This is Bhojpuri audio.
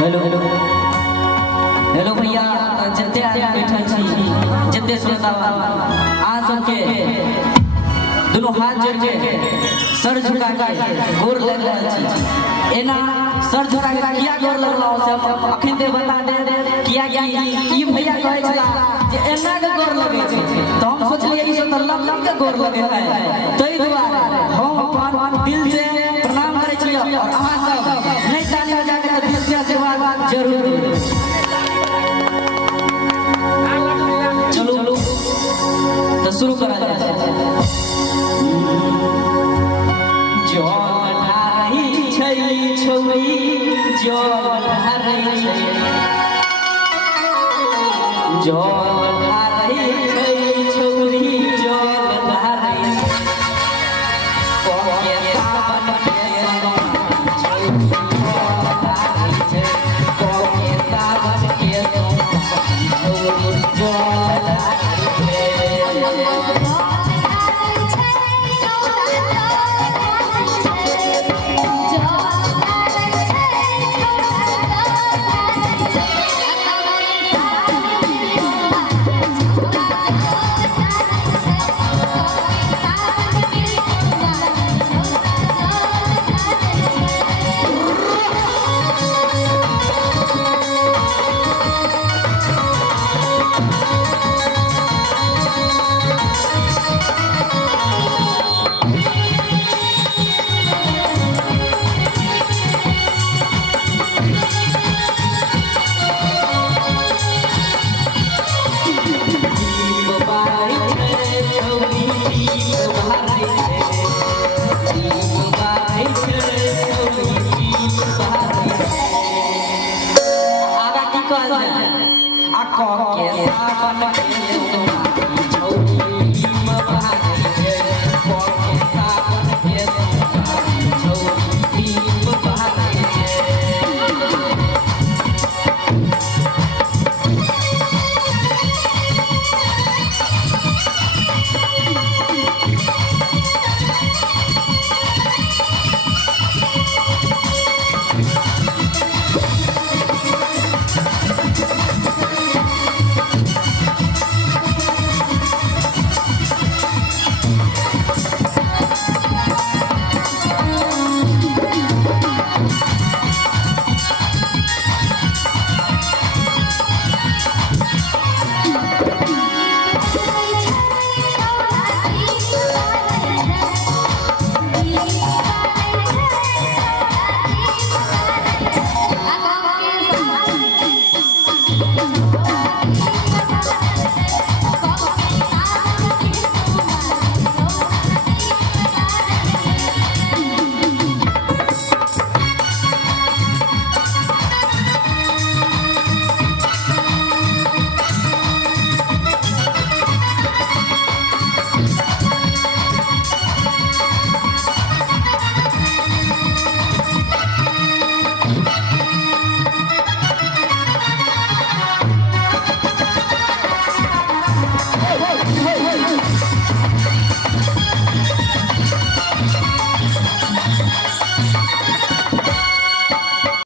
हेलो हेलो हेलो भैया जते बैठल छी जते श्रोता आ सबके दोनों हाथ जोड़ के सर झुका के गोर लग रहल छी। एना सर झुका के किया गोर लगलो से अखन ते बता दे किया ई भैया कहै छला जे एना के गोर लगे छै तो हम सोचलिए ई सब लग के गोर लगे है तै दुआरे हम अपन दिल से प्रणाम करै छी और अहाँ सब नहीं ताली बजा के दिल से आशीर्वाद जरूर देबै। चलो तो शुरू करा जाए। जो ढाई छै छौरी जो ढाई छै जो ढाई छै छौरी जो ढाई कोके सावन के सोना छौरी जो ढाई छै कोके सावन के सोना छौरी जो के सावन